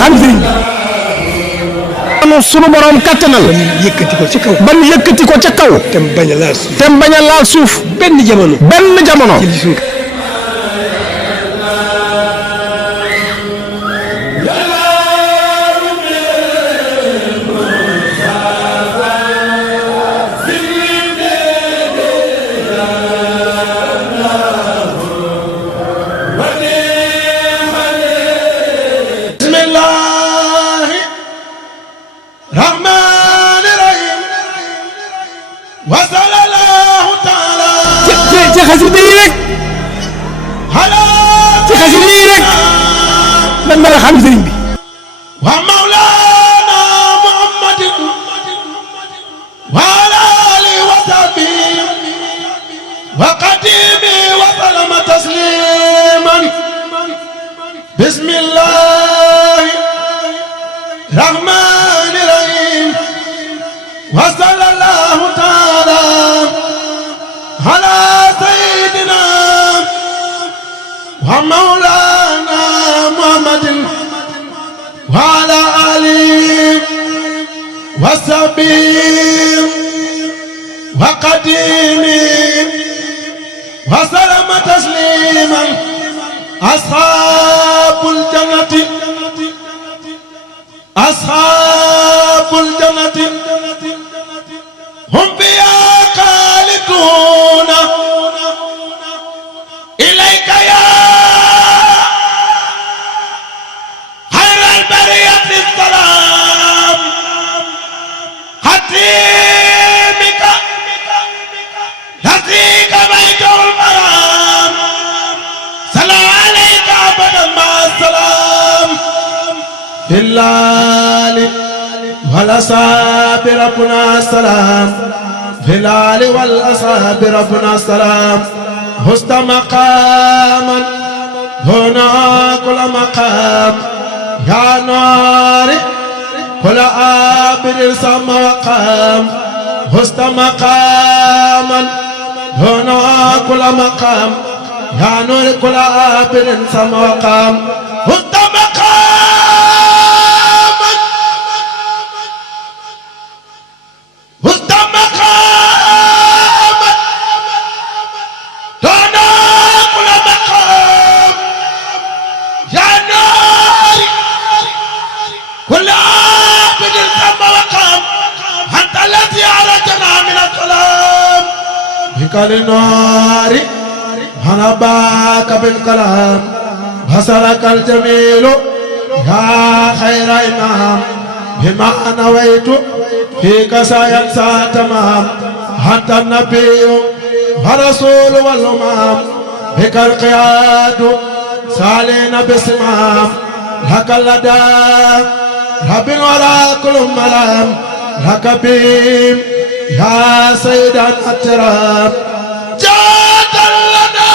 xam sëriñ bi sunu borom kattanal yëkkati ko ci kaw ban yëkkati ko ca kaw te bañ a laal suuf te bañ a laal suuf benn jamono ci xasida yi rek ci xasida yi rek man mën a xam sëriñ bi wa mawlana muhammadin wa ala alihi wa sahbihi wa qadimi wa salama tasliman bismillahi rahmani rahim wa sallallahu taala ala sayyidina wa mawlana muhammadin wa ala alihi wa sahbihi wa qadimi wa salama tasliman ashabul jannati hum fiha khaliduna ilayka ya khairal bariyati salam khatimika yasika baytul maram salam alayka abadan ma salam hilali wal ashabi rabbuna salam hilali wal ashabi rabbuna salam حسن مقاما هنا كل مقام يا ناري كل عابر سما وقام حسن مقاما هنا كل مقام يا ناري كل عابر سما وقام حسن كالنار هنباك بالكلام بصرك الجميل يا خير إمام بما نويت فيك سينسى تمام أنت النبي ورسول والأمام بك القياد سالين بسمام لك اللدى رب الورى كل ملام لك بيم يا سيد الأتراب جاد لنا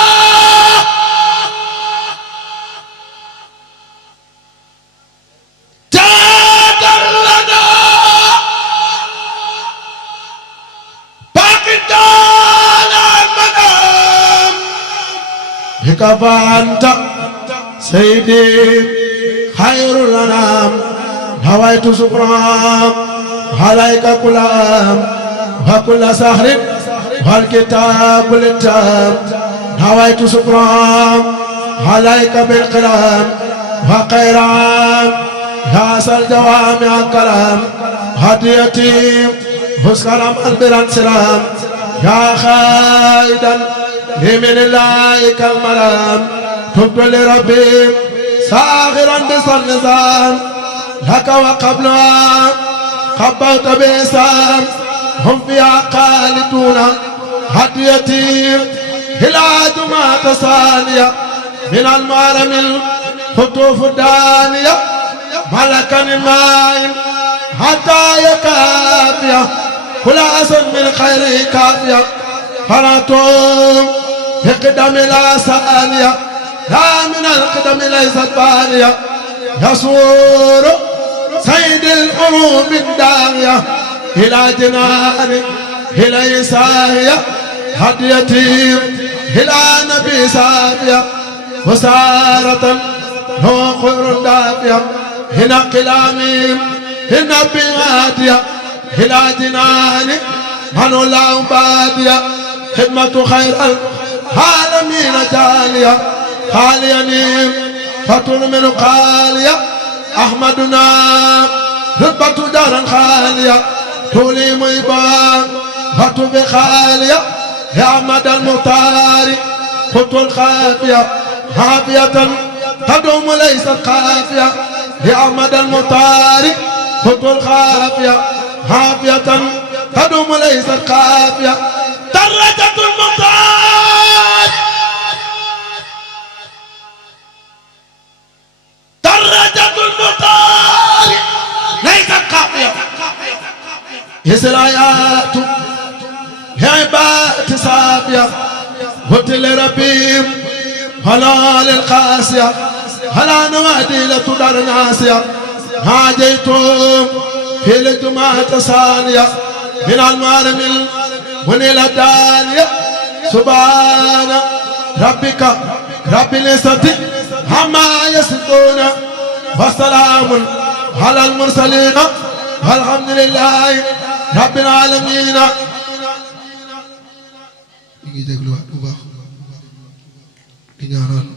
باقدان المنام بك فأنت سيدي خير الأنام نويت سكرام عليك كلام وكل سهر والكتاب للتام نويت سكرام عليك بالقلام وقيرام يا سل جوامع الكلام هديتي مسكرم البران سلام يا خائدا لمن الله كالملام تبت لربي ساخرا بصل نظام لك وقبلها قبلت بإسام هم فيها خالدون هديتي إلى جمعة ثانية من المعلم الخطوف الدانية ملكا الماء حتى يكافية كل أسد من خير كافية فراتهم بقدم لا ثانية لا من القدم ليست بانية يسور سيد الأمم الداعية إلى جنان إلى ساهية هديتي إلى نبي سافية وسارة هو خير دافية هنا قلامي هنا بهادية هنا جناني هنو الله بادية خدمة خير العالمين جالية خالية نيم فتن من خالية أحمدنا رتبة دارا خالية تولي ميبان فتو بخالية يا أحمد المختار خط الخافية عافية تدوم ليست خافية يا أحمد المختار خط الخافية عافية تدوم ليست خافية درجة المختار درجة المختار ليست خافية يسر آيات يا عباد صافية وتل ربيم هلا للقاسية هلا نوادي لتدار ناسية هاجيتم في الجمعة ثانية من المعلم ونيل الدانية سبحان ربك رب العزة عما يصفون وسلام على المرسلين والحمد لله رب العالمين. ñu ngi dégluwaat bu baax di ñaanal